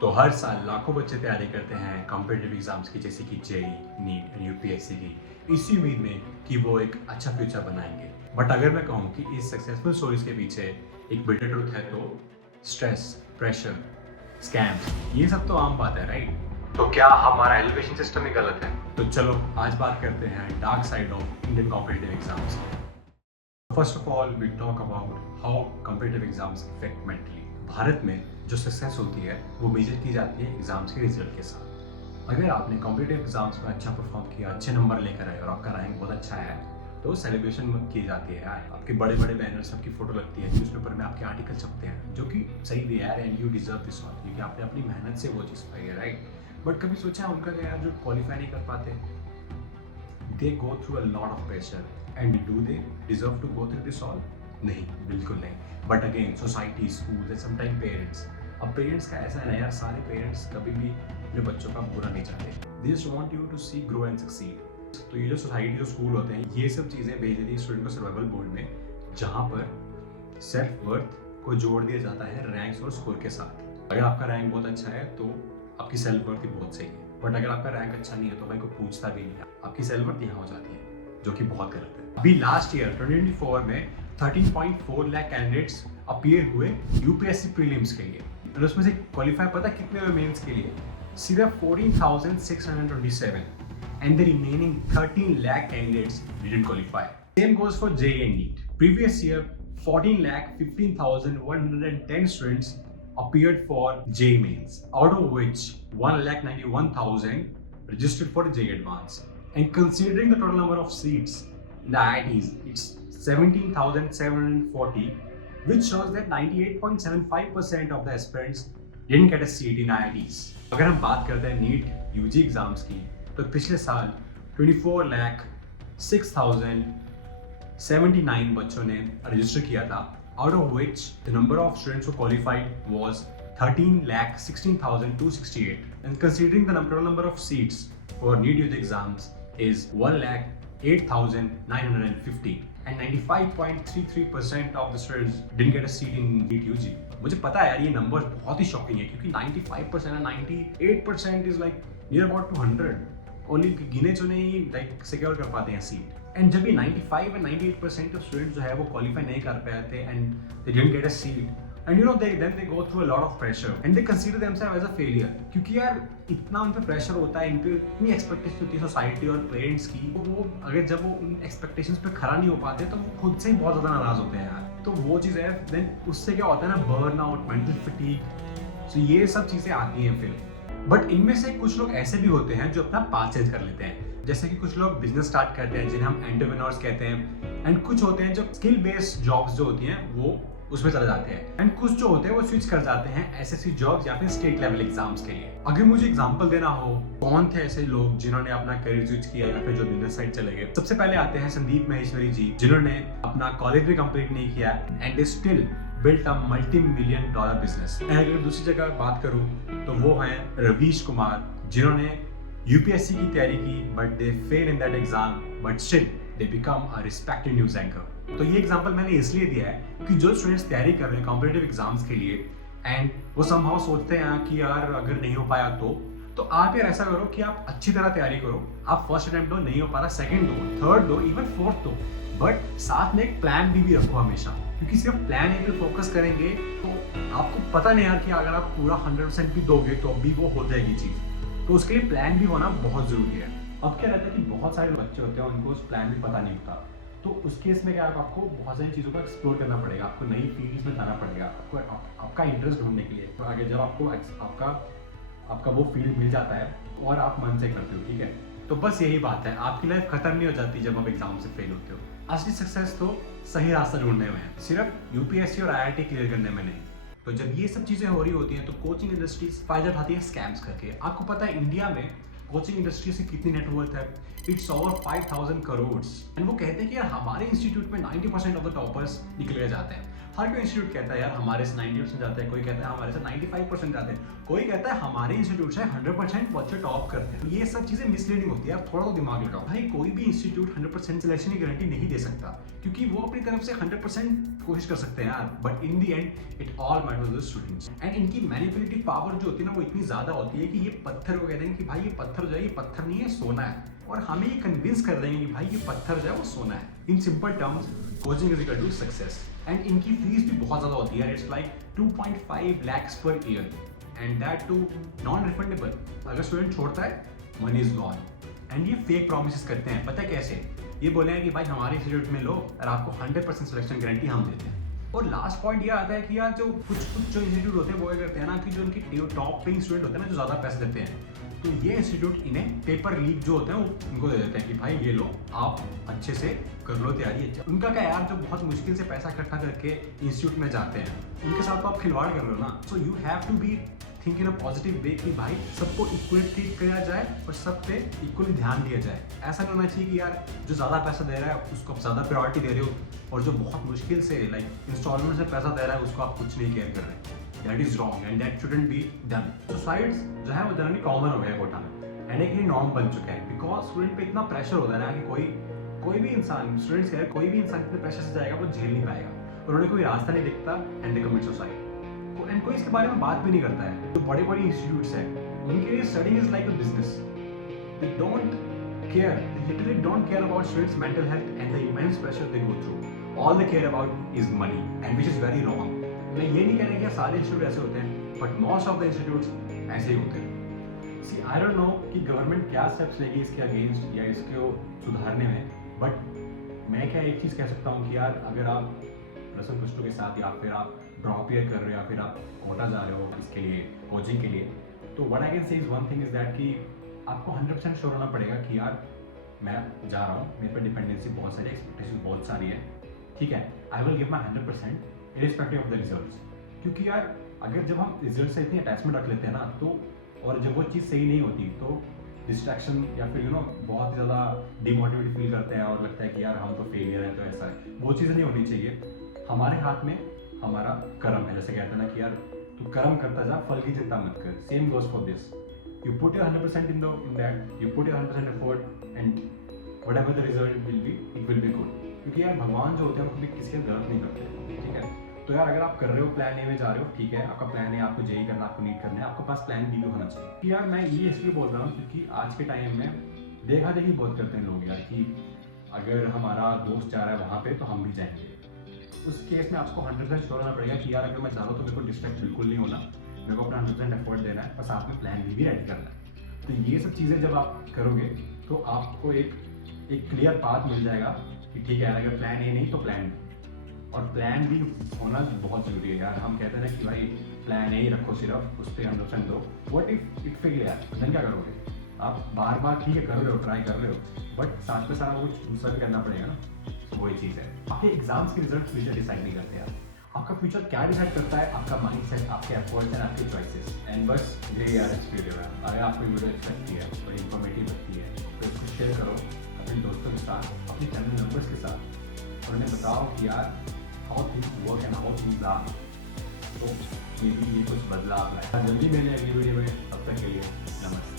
तो हर साल लाखों बच्चे तैयारी करते हैं कॉम्पिटिटिव एग्जाम्स की, जैसे कि जेई, नीट एंड यूपीएससी की, इसी उम्मीद में कि वो एक अच्छा फ्यूचर बनाएंगे। बट अगर मैं कहूँ कि इस सक्सेसफुल स्टोरीज के पीछे एक बिटर ट्रुथ है, तो स्ट्रेस, प्रेशर, स्कैम्स, ये सब तो आम बात है, राइट? तो क्या हमारा एजुकेशन सिस्टम ही गलत है? तो चलो आज बात करते हैं dark side of Indian competitive exams. First of all we talk about how competitive exams affect mentally. Bharat में जो सक्सेस होती है वो मेजर की जाती है एग्जाम्स के रिजल्ट के साथ। अगर आपने कॉम्पिटिटिव एग्जाम्स में अच्छा परफॉर्म किया, अच्छे नंबर लेकर आए और आपका रैंक बहुत अच्छा है, तो सेलिब्रेशन की जाती है यार। आपके बड़े बड़े बैनर्स, सबकी फोटो लगती है, न्यूज़पेपर में आपके आर्टिकल छपते हैं, जो कि सही भी है यार, and you deserve this one, क्योंकि आपने अपनी मेहनत से वो चीज़ पाई है, राइट? बट कभी सोचा उनका क्या यार, जो क्वालिफाई नहीं कर पाते, they go through a lot of pressure, and do they deserve to go through this all? नहीं, बिल्कुल नहीं। But again society, school and sometime parents, अब पेरेंट्स का ऐसा है ना यार, सारे पेरेंट्स कभी भी अपने बच्चों का बुरा नहीं चाहते, they just want you to see grow and succeed. तो ये जो सोसाइटी, जो स्कूल होते हैं, ये सब चीज़ें भेज देती है स्टूडेंट को सर्वाइवल मोड में, जहाँ पर सेल्फ वर्थ को जोड़ दिया जाता है रैंक्स और स्कोर के साथ। अगर आपका रैंक बहुत अच्छा है तो आपकी सेल्फ वर्थ ही बहुत सही है, बट अगर आपका रैंक अच्छा नहीं है तो भाई कोई पूछता भी नहीं है, आपकी सेल्फ वर्थ यहाँ हो जाती है, जो कि बहुत गलत है। अभी लास्ट ईयर 2024 में 13.4 लाख कैंडिडेट्स अपीयर हुए यूपीएससी प्रीलिम्स के लिए, और उसमें से क्वालिफाई पता कितने हुए मेंस के लिए? सिर्फ 14,627, and the remaining 13 lakh candidates didn't qualify. Same goes for JEE and NEET. Previous year, 14,15,110 students appeared for JEE mains, out of which 1,91,000 registered for JEE Advanced. And considering the total number of seats in the IITs, it's 17,740, which shows that 98.75% of the aspirants didn't get a seat in IITs. अगर हम बात करते हैं NEET UG exams की, तो पिछले साल 24,06,079 बच्चों ने रजिस्टर किया था, out of which the number of students who qualified was 13,16,268, and considering the total number of seats for NEET UG exams is 1,08,950, and 95.33% of the students didn't get a seat in NEET UG. मुझे पता है यार, ये number बहुत ही shocking है, क्योंकि 95% और 98% is like near about 200, only गिने चुने ही लाइक सिक्योर कर पाते हैं सीट। एंड जब भी 95 और 98% ऑफ स्टूडेंट्स जो है वो क्वालिफाई नहीं कर पाए थे, and they didn't get a seat, and you know they go through a lot of pressure, and they consider themselves as a failure, क्योंकि यार इतना उन पे प्रेशर होता है, इन पे इतनी एक्सपेक्टेशन होती है सोसाइटी और पेरेंट्स की, वो अगर जब वो उन एक्सपेक्टेशंस पे खरा नहीं हो पाते तो वो खुद से ही बहुत ज़्यादा नाराज होते हैं यार। तो वो चीज़ है, देन उससे क्या होता है ना, बर्न आउट, मेंटल फटीग, सो ये सब चीज़ें आती हैं फिर। बट इनमें से कुछ लोग ऐसे भी होते हैं जो अपना पाथ चेंज कर लेते हैं, जैसे कि कुछ लोग बिजनेस स्टार्ट करते हैं, जिन्हें हम एंटरप्रेन्योर्स कहते हैं, एंड कुछ होते हैं जो स्किल बेस्ड जॉब्स जो होती हैं वो उसमें चले जाते हैं, एंड कुछ जो होते हैं वो स्विच कर जाते हैं एसएससी जॉब्स या फिर स्टेट लेवल एग्जाम्स के लिए। अगर मुझे एग्जांपल देना हो, कौन थे ऐसे लोग जिन्होंने अपना करियर स्विच किया या फिर जो बिजनेस साइड चले गए? सबसे पहले आते हैं संदीप माहेश्वरी जी, जिन्होंने अपना कॉलेज भी कंप्लीट नहीं किया and they still built a multi-million dollar business. अगर दूसरी जगह बात करूं तो वो हैं रवीश कुमार, जिन्होंने यूपीएससी की तैयारी की but they fail in that exam, but still they become a respected news anchor. तो ये एग्जांपल मैंने इसलिए दिया है कि जो स्टूडेंट्स तैयारी कर रहे हैं कॉम्पिटिटिव एग्जाम्स के लिए, एंड वो समहाउ सोचते हैं कि यार अगर नहीं हो पाया तो आप यार ऐसा करो कि आप अच्छी तरह तैयारी करो, आप फर्स्ट अटेम्प्ट दो, नहीं हो पा रहा सेकंड दो, थर्ड दो, इवन फोर्थ दो, बट साथ में एक प्लान भी रखो हमेशा, क्योंकि सिर्फ प्लान ए पे फोकस करेंगे तो आपको पता नहीं यार कि अगर आप पूरा 100% भी दोगे तो भी वो हो जाएगी चीज़, तो उसके लिए प्लान भी होना बहुत ज़रूरी है। अब क्या रहता है कि बहुत सारे बच्चे होते हैं, उनको उस प्लान भी पता नहीं होता, तो उस केस में क्या है, आपको बहुत सारी चीज़ों को एक्सप्लोर करना पड़ेगा, आपको नई फील्ड्स में जाना पड़ेगा, आपको आपका इंटरेस्ट ढूंढने के लिए। तो आगे जब आपको आपका वो फील्ड मिल जाता है और आप मन से करते हो, ठीक है, तो बस यही बात है, आपकी लाइफ खत्म नहीं हो जाती जब आप एग्जाम से फेल होते हो। असली सक्सेस तो सही रास्ता ढूंढने में है, सिर्फ यूपीएससी और आईआईटी क्लियर करने में नहीं। तो जब ये सब चीज़ें हो रही होती हैं तो कोचिंग इंडस्ट्रीज फायदा उठाती है स्कैम्स करके। आपको पता है इंडिया में कोचिंग इंडस्ट्री से कितनी नेटवर्थ है? इट्स ओवर 5,000 करोड़, एंड वो कहते हैं कि यार हमारे इंस्टीट्यूट में 90% ऑफ द टॉपर्स निकल के जाते हैं। हर कोई इंस्टीट्यूट कहता है यार हमारे से 90% जाते हैं, कोई कहता है हमारे से 95% जाते हैं, कोई कहता है हमारे इंस्टीट्यूट से 100% बच्चे टॉप करते हैं। ये सब चीजें मिसलीडिंग होती है, आप थोड़ा तो दिमाग लगाओ भाई। कोई भी इंस्टीट्यूट 100% सिलेक्शन की गारंटी नहीं दे सकता, क्योंकि वो अपनी तरफ से 100% कोशिश कर सकते हैं यार, but in the and it all matters the students. And इनकी मैनिपुलेटिव पावर जो होती है ना, वो इतनी ज्यादा होती है कि ये पत्थर को कहते हैं कि भाई ये पत्थर जो है, ये पत्थर नहीं है, सोना है, और हमें ये कन्विंस कर देंगे कि भाई ये पत्थर जो है वो सोना है। In simple terms, coaching is equal to success. And इनकी फीस भी बहुत ज्यादा होती है, it's like 2.5 lakhs per year, and that too non refundable. अगर स्टूडेंट छोड़ता है, मनी इज गॉन। एंड ये फेक प्रॉमिसेस करते हैं, पता है कैसे? ये बोले हैं कि भाई हमारे इंस्टीट्यूट में लो और आपको 100% सिलेक्शन गारंटी हम देते हैं। और लास्ट पॉइंट ये आता है कि यार जो कुछ जो इंस्टीट्यूट होते हैं वो ये करते हैं ना कि जो उनकी टॉप पेइंग स्टूडेंट होते हैं ना, जो ज़्यादा पैसे देते हैं, तो ये इंस्टीट्यूट इन्हें पेपर लीक जो होते हैं वो उनको दे देते हैं कि भाई ये लो, आप अच्छे से कर लो तैयारी। अच्छा, उनका क्या यार, जो बहुत मुश्किल से पैसा इकट्ठा करके इंस्टीट्यूट में जाते हैं, उनके साथ तो आप खिलवाड़ कर रहे हो ना। So you have to be think in a positive way कि भाई सबको इक्वली ट्रीट किया जाए और सब पे इक्वली ध्यान दिया जाए। ऐसा नहीं होना चाहिए कि यार जो ज़्यादा पैसा दे रहा है उसको आप ज़्यादा प्रायोरिटी दे रहे हो, और जो बहुत मुश्किल से लाइक इंस्टॉलमेंट से पैसा दे रहा है उसको आप कुछ नहीं केयर कर रहे। That is wrong and that shouldn't be done. Suicides जो है वो जनरली कॉमन हो गया कोटा में, एंड एक ये नॉर्म बन चुका है, बिकॉज स्टूडेंट पे इतना प्रेशर होता है ना कि कोई भी इंसान, स्टूडेंट्स कह रहे कोई भी इंसान इतने प्रेशर से जाएगा वो झेल नहीं पाएगा, और उन्हें कोई रास्ता नहीं दिखता, and they commit suicide. And कोई इसके बारे में बात भी नहीं करता है। जो बड़े बड़े इंस्टीट्यूट्स हैं उनके लिए study is like a business. They don't care, they literally don't care about students mental health and the immense pressure they go through. All they care about is money, and which is very wrong. मैं ये नहीं कह रहा कि सारे institute ऐसे होते हैं, but most of the institutes ऐसे ही होते हैं। सी आई डोंट नो कि गवर्नमेंट क्या स्टेप्स लेगी इसके अगेंस्ट या इसको सुधारने में, बट मैं क्या एक चीज़ कह सकता हूँ कि यार अगर आप प्लस +2 के साथ या फिर आप ड्रॉप ईयर कर रहे हो या फिर आप कोटा जा रहे हो इसके लिए कोचिंग के लिए, तो what I can say is one thing is that कि आपको 100% श्योर होना पड़ेगा कि यार मैं जा रहा हूँ, मेरे पर डिपेंडेंसी बहुत सारी, एक्सपेक्टेशन बहुत सारी है, ठीक है, I will give my 100% irrespective of the results. क्योंकि यार अगर जब हम रिजल्ट से इतनी अटैचमेंट रख लेते हैं ना, तो और जब वो चीज़ सही नहीं होती तो डिस्ट्रैक्शन या फिर बहुत ही ज़्यादा डिमोटिवेट फील करते हैं और लगता है कि यार हम तो फेलियर है, तो ऐसा है। वो चीज़ें नहीं होनी चाहिए। हमारे हाथ में हमारा कर्म है, जैसे कहते हैं ना कि यार तू कर्म करता जा, फल की चिंता मत कर। Same goes for this, you put your 100% in that, you put your 100% effort, and what ever the result will be, it will be good. क्योंकि यार भगवान जो होते हैं वो कभी किसी का गलत नहीं करते, ठीक है। तो यार अगर आप कर रहे हो, प्लान ए में जा रहे हो, ठीक है, आपका प्लान ए आपको जेई करना, आपको नीट करना है, आपके पास प्लान बी भी होना चाहिए। कि यार मैं ये इसलिए बोल रहा हूँ क्योंकि आज के टाइम में देखा देखी बहुत करते हैं लोग यार कि अगर हमारा दोस्त जा रहा है वहाँ पे तो हम भी जाएंगे। उस केस में आपको 100% श्योर होना पड़ेगा कि यार अगर मैं जा रहा हूँ तो मेरे को डिस्ट्रैक्ट बिल्कुल नहीं होना, मेरे को अपना 100% एफर्ट देना है और साथ में प्लान भी रेडी करना है। तो ये सब चीज़ें जब आप करोगे तो आपको एक क्लियर पाथ मिल जाएगा कि ठीक है, अगर प्लान ए नहीं तो प्लान बी, और प्लान भी होना बहुत ज़रूरी है यार। हम कहते हैं ना कि भाई प्लान ए ही रखो, सिर्फ उस पर 100% दो। व्हाट इफ इट फेल यार, देन क्या करोगे? आप बार बार ठीक है कर रहे हो, ट्राई कर रहे हो, बट साथ में सारा कुछ दूसरा भी करना पड़ेगा ना। वही चीज़ है, आपके एग्जाम्स के रिजल्ट फ्यूचर डिसाइड नहीं करते यार। आपका फ्यूचर क्या डिसाइड करता है? आपका माइंडसेट, आपके एफर्ट्स एंड आपके चॉइसेस। एंड बस ये यार इस वीडियो में अगर आपको वीडियो अच्छी लगती है और इन्फॉर्मेटिव लगती है तो इसको शेयर करो अपने दोस्तों के साथ, अपने फैमिली मेम्बर्स के साथ, और उन्हें बताओ कि यार how things work and how things are. तो ये भी ये कुछ बदलाव लाए। जल्दी मिलेंगे अगली वीडियो में, तब तक के लिए नमस्ते।